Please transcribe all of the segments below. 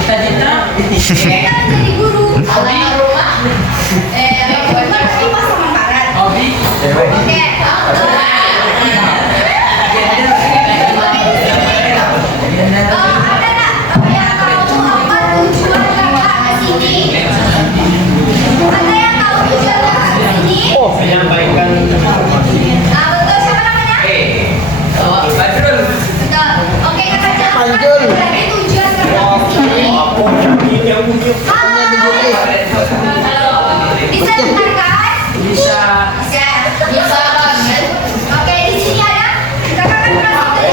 Cita-cita. Mereka menjadi guru. Hobi. Tapi pas sama Barat. Hobi. Oke. Menyampaikan informasi. Betul, siapa namanya? Badrul. Betul. Oke, katanya apa? Panjul. Berarti tujuan kerja di sini. Bisa dengarkan? Bisa. Bisa banget. Oke, di sini ada kakak kan masih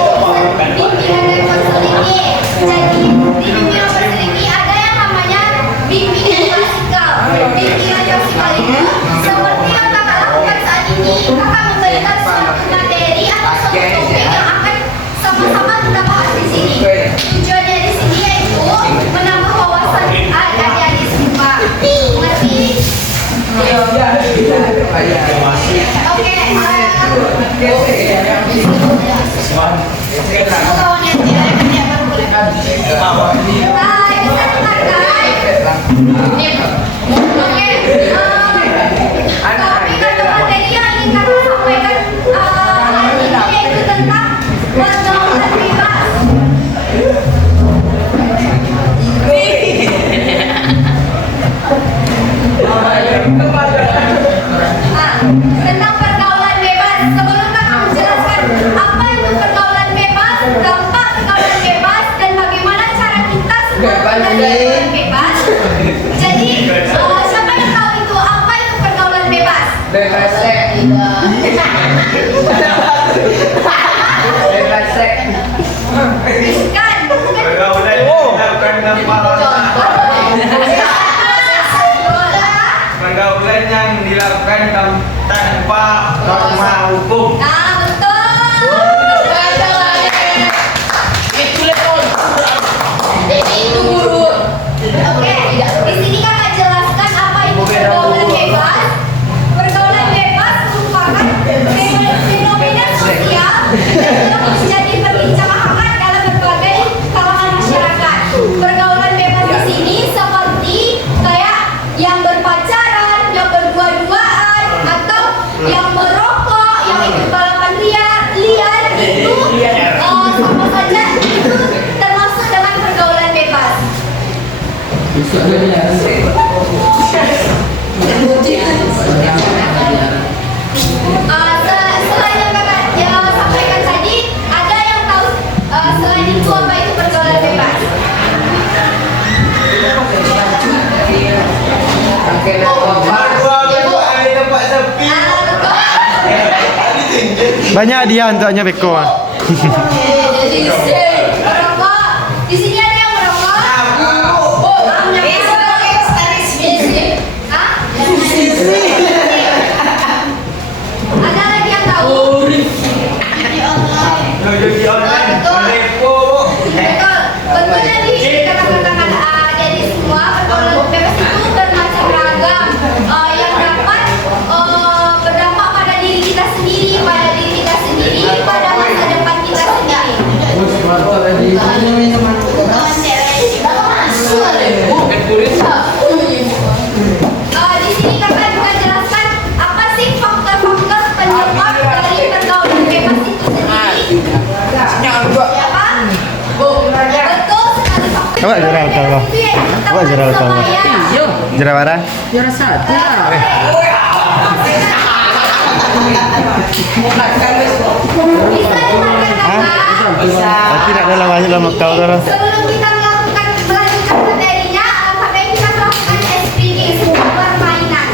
pimpinan dari konsel ini. Jadi di pimpinan konsel ini ada yang namanya bimbingan klasikal. Bimbingan klasikal itu seperti yang kakak lakukan saat ini. Kakak memberikan suatu materi atau suatu topik yang akan sama-sama kita bahas di sini. Tujuannya di sini yaitu menambah wawasan adik-adik di sini. Ngerti? Oke, tentang pergaulan bebas. Sebelum kakak menjelaskan apa itu pergaulan bebas, dampak pergaulan bebas, dan bagaimana cara kita semua pergaulan bebas. Jadi, siapa yang tahu itu apa itu pergaulan bebas? Bebas seks. Bebas seks. Kan? Pergaulan dilakukan tanpa pergaulan yang dilakukan tanpa norma hukum. Nah, betul. Itu guru. Oke, di sini kakak jelaskan apa itu pergaulan bebas. Pergaulan bebas merupakan fenomena sosial yang menjadi perbincangan hangat dalam berbagai kalangan masyarakat. Pergaulan bebas di sini seperti kayak yang berpacaran, yang berdua-duaan, atau yang merokok, yang ikut balapan liar itu sama saja itu termasuk dalam pergaulan bebas. Selain yang kakak sampaikan tadi, ada yang tahu selain itu apa itu pergaulan bebas? Ada tempat sepi. Banyak dia untuknya Beko. Merokok. Di sini ada yang merokok. Ada lagi yang tahu? Judi online. Betul. Melepo. Betul. Betulnya dikatakan jadi semua pergaulan bebas itu bermacam ragam yang dapat berdampak pada diri kita sendiri, pada masa depan kita sendiri. Di sini kakak juga jelaskan apa sih faktor-faktor penyebab dari pergaulan bebas itu sendiri. Apa? Betul sekali faktor. Awak juara utama. Itu yaitu Awak juara utama. Yo, Juara mana? juara satu lah. Bisa dengarkan kakak. Tapi tidak dalam aja dalam kau tu. Sebelum kita melanjutkan materinya, alangkah kita melakukan SPG, sebuah permainan.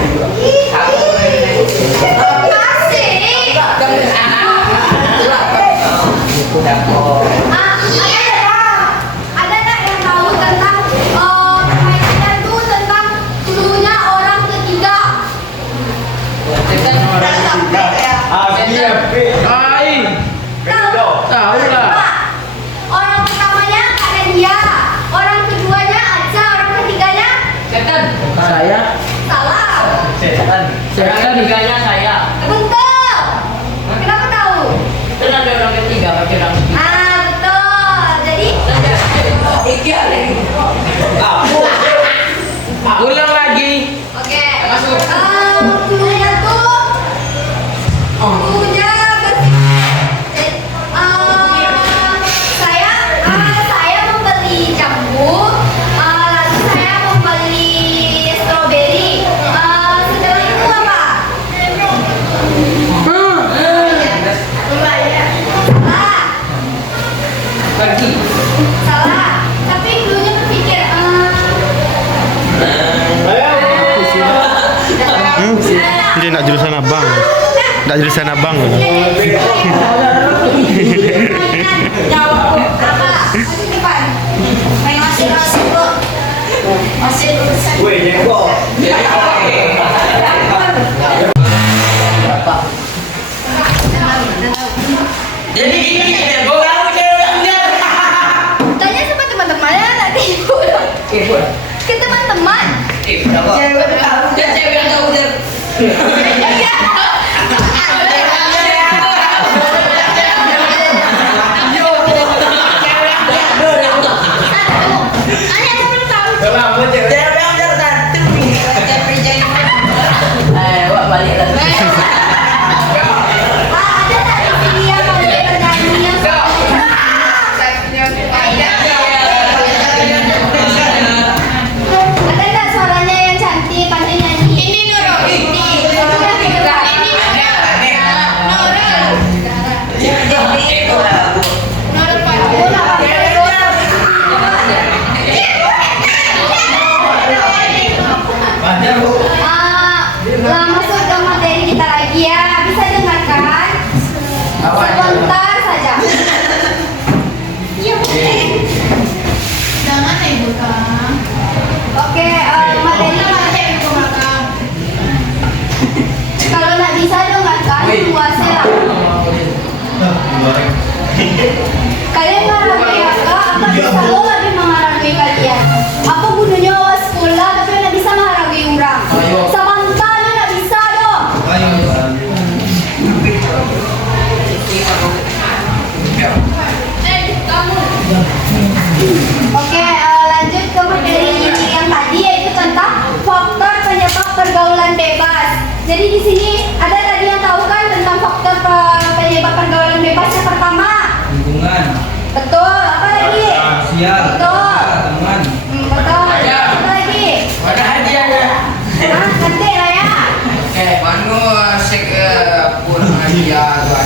Asik. Ada tak yang tahu tentang permainan itu tentang cluenya orang ketiga? Ai, Tahu? tahu lah. Orang pertamanya Kak Dania. Ulang lagi. Oke. Masuk. Cluenya tuh cluenya saya membeli jambu, lalu saya membeli stroberi. Setelah itu apa? Salah. Pergi. Salah. Tapi cluenya berpikir Dia nak jurusan abang. Nak jurusan abang. Jawab apa? Masih depan. Masih bro. Masih urusan. Weh, jengkok. Jadi gini gue tahu dia. Tanya sama teman-temannya nanti. Ke teman-teman. Dia cewek yang tahu dia. Ada nggak suaranya yang cantik pandai nyanyi? Ini Nurul. Ini masuk ke materi kita lagi ya. Bisa dengarkan? Sebentar saja. Iya, jangan ibu Kang. Oke, materi ibu Kang. Kalau nggak bisa dengarkan, puasa lah. Kalian menghargai apa? Apa bisa lo lebih menghargai kalian? Apa gunanya sekolah tapi nggak bisa menghargai orang? Samantha lo nggak bisa dong. Oke, lanjut ke materi yang tadi yaitu tentang faktor penyebab pergaulan bebas. Jadi di sini ada tadi yang tahu kan tentang faktor penyebab pergaulan bebas yang pertama. Lingkungan. Betul. Apa lagi? Sosial. Betul. Teman. Betul. Apa lagi? Ada hadiah ya. Nanti lah ya. Manu sek pulang hadiah tuh.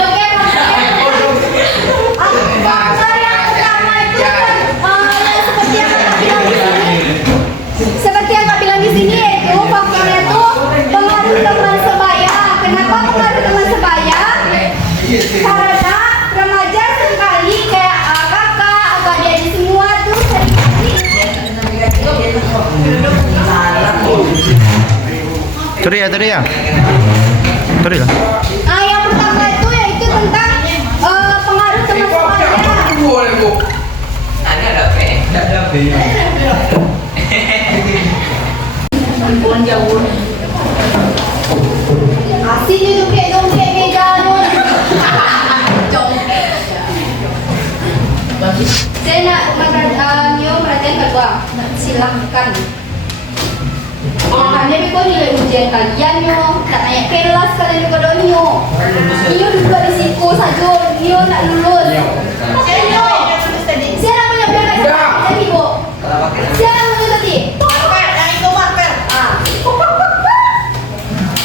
Oke, faktor yang pertama itu seperti yang Kak bilang di sini yaitu faktornya itu pengaruh teman sebaya. Kenapa pengaruh teman sebaya? Karena remaja sekali kayak kakak, adik semua tuh Turi ya. Turi lah. yang pertama itu yaitu tentang pengaruh teman sebaya. Boleh bu. Ada P. Ada P. Asin itu kayak dompet meja tuh. Saya nak perhatian kedua. Silahkan. Makanya beko nilai ujian kalian yo, tak naik kelas kalian juga dong yo. Yo juga risiko saja, yo nak lulus. Ayo, siapa punya biar tadi bu? Siapa punya tadi? Marker.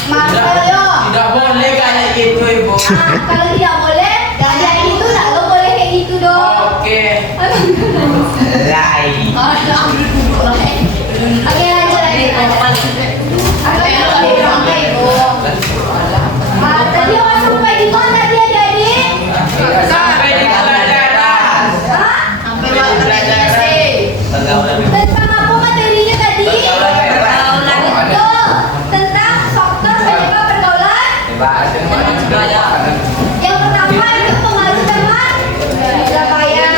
Marker yo. Tidak boleh kayak gitu ibu. Kalau tidak boleh, kayak gitu tak lo boleh kayak gitu dong. Oke. Lai. Oke lanjut lagi. Tadi orang sampai di mana dia jadi? Sampai di pelajaran. Tentang apa materinya tadi? Betul. Tentang faktor penyebab pergaulan. Yang pertama itu pengaruh teman sebaya.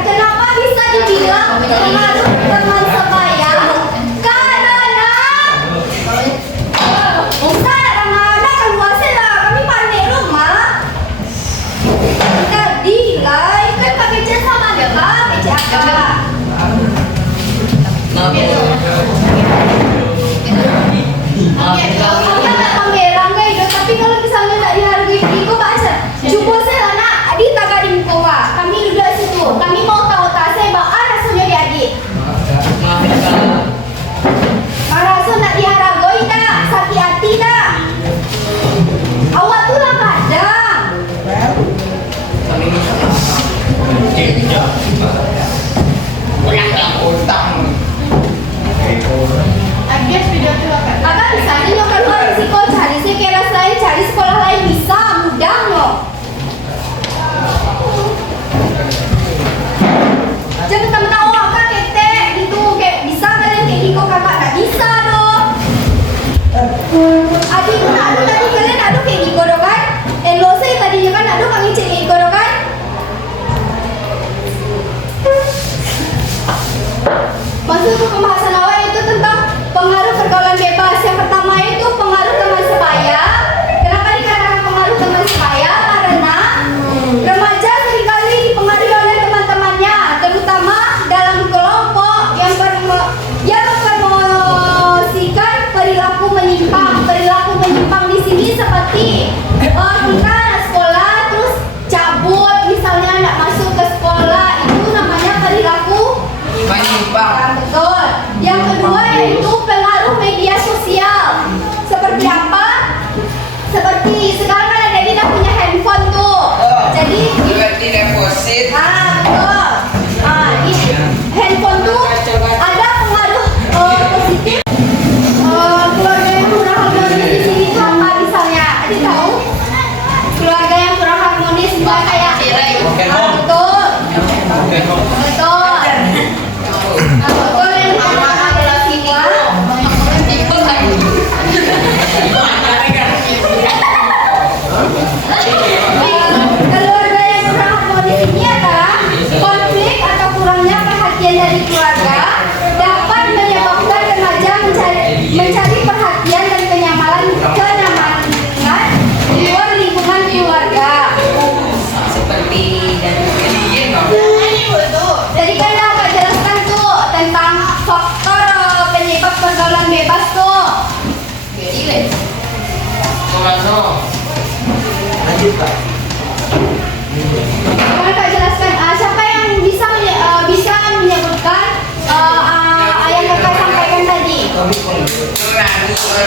Kenapa bisa dibilang pengaruh teman Betul. Yang kedua yaitu pengaruh media sosial. Seperti apa? Seperti sekarang kan ada kita punya handphone tuh. Jadi Berarti deposit. betul. Ini handphone tuh ada pengaruh positif. Keluarga yang kurang harmonis di sini tuh apa misalnya? Ada tahu? Keluarga yang kurang harmonis nggak kayak betul. Betul. Betul yang kurang harmonis keluarga yang kurang harmonis ini adalah konflik atau kurangnya perhatian dari keluarga dapat menyebabkan remaja mencari perhatian dan kenyamanan di luar lingkungan keluarga. Seperti Jadi kan udah Kak jelaskan tuh tentang faktor penyebab pergaulan bebas tuh. Lanjut Pak. Kan Kak jelaskan siapa yang bisa menyebutkan yang Kakak sampaikan tadi.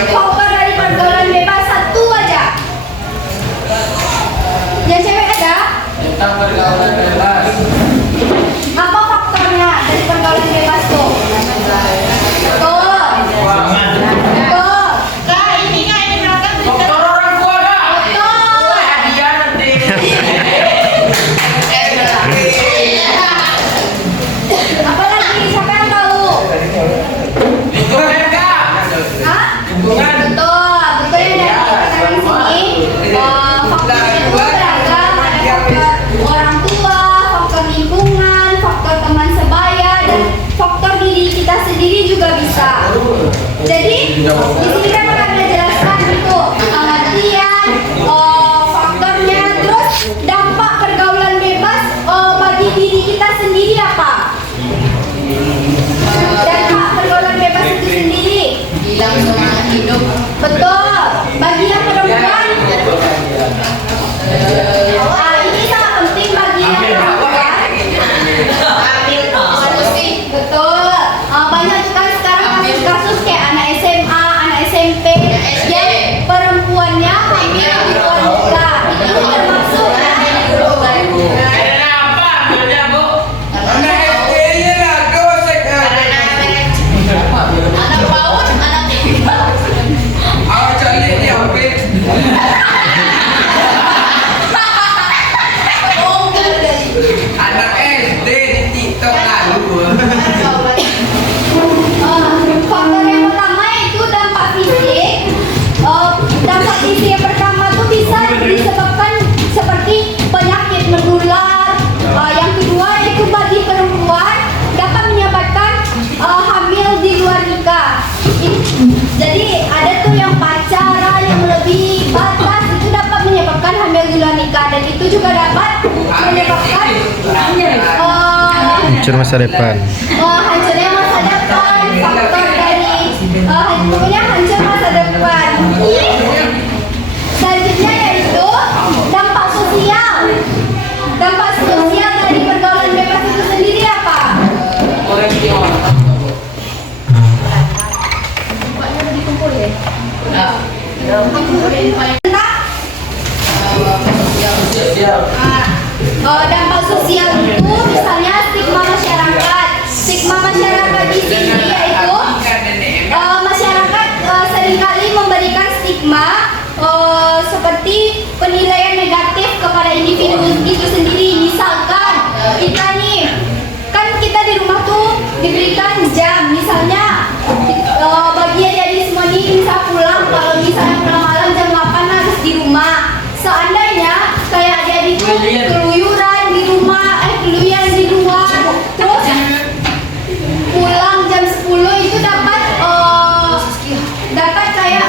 Faktor dari pergaulan bebas satu aja. Yang cewek ada? tentang pergaulan bebas. Apa faktornya dari pergaulan bebas tuh? Betul. Betul. Kak, ini berangkat Faktor orang tua kak. Betul. Dia nanti. Apa lagi? Siapa yang tahu? Lingkungan kak. Hah? Lingkungan. Betul. Betul yang dari katakan sini. Faktor itu beragam. Ada faktor orang tua, faktor lingkungan, faktor teman sebaya, dan faktor diri kita sendiri juga bisa. Jadi di sini kan ada jelaskan itu pengertian, faktornya, terus dampak pergaulan bebas bagi diri kita sendiri apa? Dampak pergaulan bebas itu sendiri. hilang semangat hidup. Betul. Bagi yang perempuan, ini sangat penting bagi yang perempuan. Betul. Banyak sekali sekarang kasus-kasus kayak anak SMA, anak SMP yang perempuannya hamil di luar nikah. Itu termasuk Karena apa? Kerja bu. Anak SD lah dosa kan. Anak PAUD, anak TK. Awak cari dia apa? Anak SD di TikTok lalu. faktor yang pertama itu dampak fisik. Dampak fisik yang pertama tuh bisa disebabkan seperti penyakit menular. Yang kedua itu bagi perempuan dapat menyebabkan hamil di luar nikah. Jadi ada tuh yang pacaran yang lebih batas itu dapat menyebabkan hamil di luar nikah, dan itu juga dapat menyebabkan Hancur masa depan. hancurnya masa depan. Faktor dari pokoknya hancur masa depan. Selanjutnya yaitu dampak sosial. Dampak sosial dari pergaulan bebas itu sendiri apa? Orang dia orang. Dampak sosial itu misalnya stigma masyarakat. Stigma masyarakat di sini yaitu masyarakat seringkali memberikan stigma seperti penilaian negatif kepada individu itu sendiri. Misalkan kita nih, kan kita di rumah tuh diberikan jam, misalnya bagi adik-adik semua nih bisa pulang, kalau misalnya pulang malam jam 8 harus di rumah. Seandainya kayak adik-adik tuh keluyuran di rumah, keluyuran di luar, terus pulang jam 10 itu dapat kayak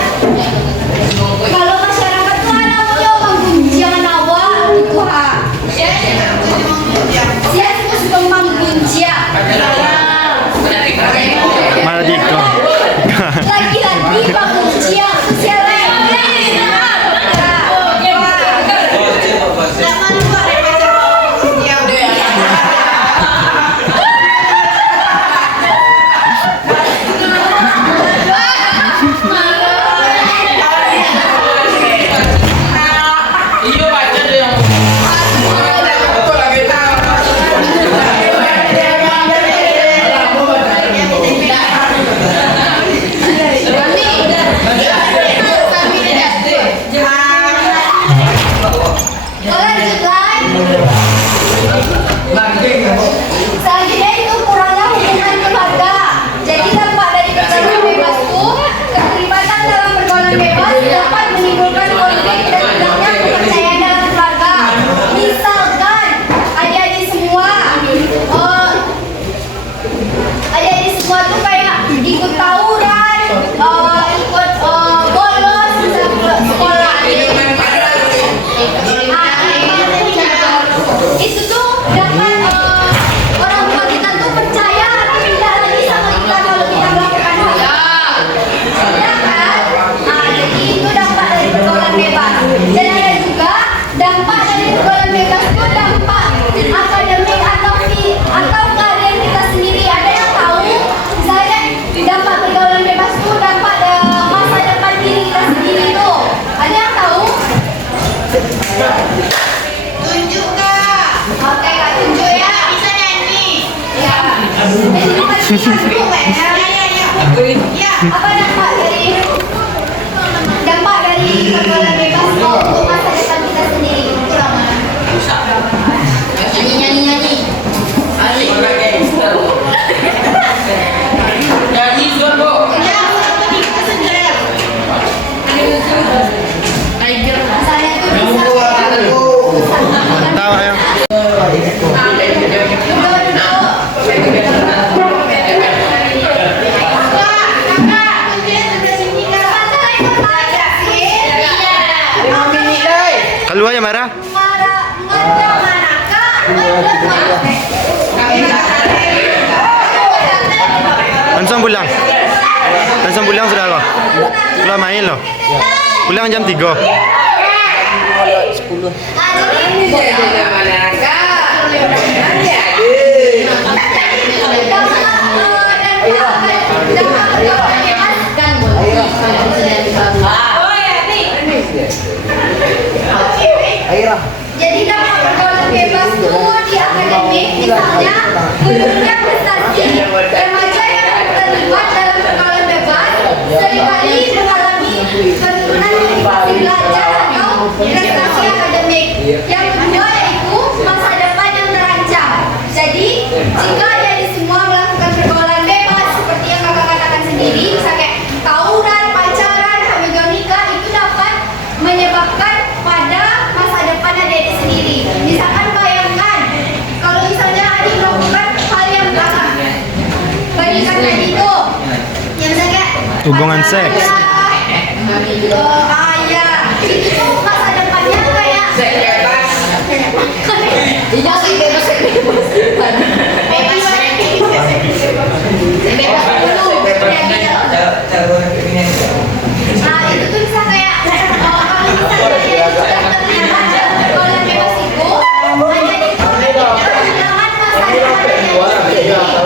kalau masyarakat tuh ada punya menggunjang awal gitu ha. Apa dampak dari pergaulan bebas untuk masa depan kita sendiri? Nyanyi. Jadi Zon, Bu. Saya tuh bisa Tawa ya. Keluar ya marah. Langsung pulang. Langsung pulang sudah loh. Sudah main loh. Pulang jam 3. Jadi dampak pergaulan bebas tuh di akademik, misalnya menurunnya prestasi remaja yang terlibat dalam pergaulan bebas seringkali mengalami penurunan motivasi belajar atau prestasi akademik. Yang kedua yaitu masa depan yang terancam. Jadi jika dari semua melakukan pergaulan bebas seperti yang kakak katakan sendiri, misalnya kayak tawuran, pacaran, hamil nikah, itu dapat menyebabkan pada masa depan adik sendiri. Misalkan bayangkan kalau misalnya adik melakukan hal yang salah, bandingkan tadi itu yang misalnya Hubungan seks. ya itu tuh masa depannya kayak Iya sih bebas. nah itu tuh bisa kayak kalau misalnya dia sudah terlibat dalam pergaulan bebas itu ada itu kehilangan masa depannya.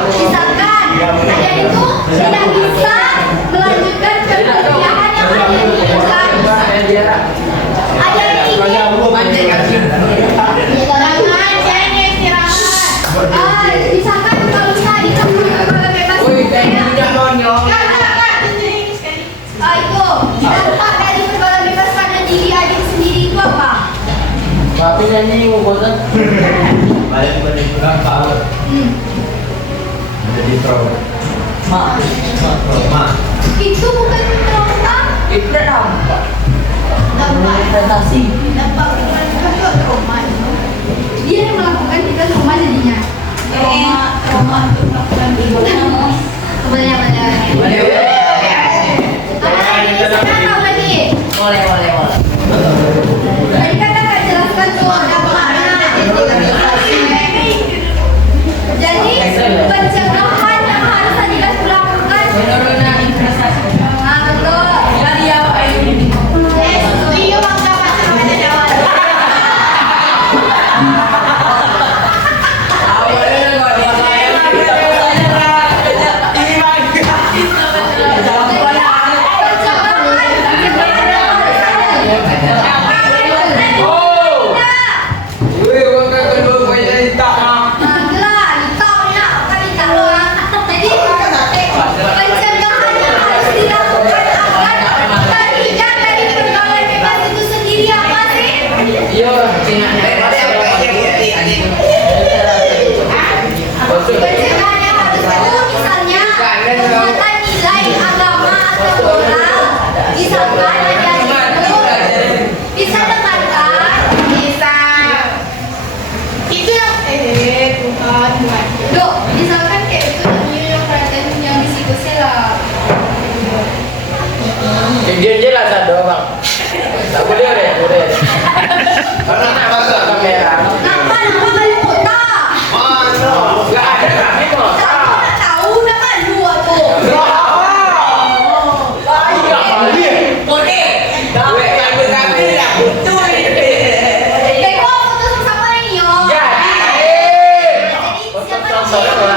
Misalkan ada itu tidak bisa melanjutkan perkuliahan yang ada di jurusan. Ada yang misalkan kalau misalnya di pergaulan bebas itu dampak dari pergaulan bebas pada diri adik sendiri itu apa? Tapi nyanyi mau bosan. Balik pada kurang tahu. Jadi trauma. Itu bukan trauma. Itu dampak. Prestasi. Dampak pergaulan bebas itu trauma. Dia yang melakukan kita trauma jadinya. Trauma untuk melakukan pergaulan. Kebanyakan. Trauma nih. Boleh. Tadi kan kakak jelaskan tuh dampaknya. Jadi pencegahan yang harus Adidas lakukan. Penurunan investasi. Nah betul. Jadi apa ini? Iya bangga pacaran ada jawab. Pencegahan yang harus itu misalnya menggunakan nilai agama atau moral, misalkan ada itu bisa dengarkan, bisa itu yang bukan dok, misalkan kayak itu yang perhatian yang di situ lah. Dia jelas ada bang. Tak boleh boleh. Karena pasang kamera. Nama kali kota. Enggak ada kami kok. Tak tahu nama dua tuh. Beko foto sama ini yo. Jadi siapa yang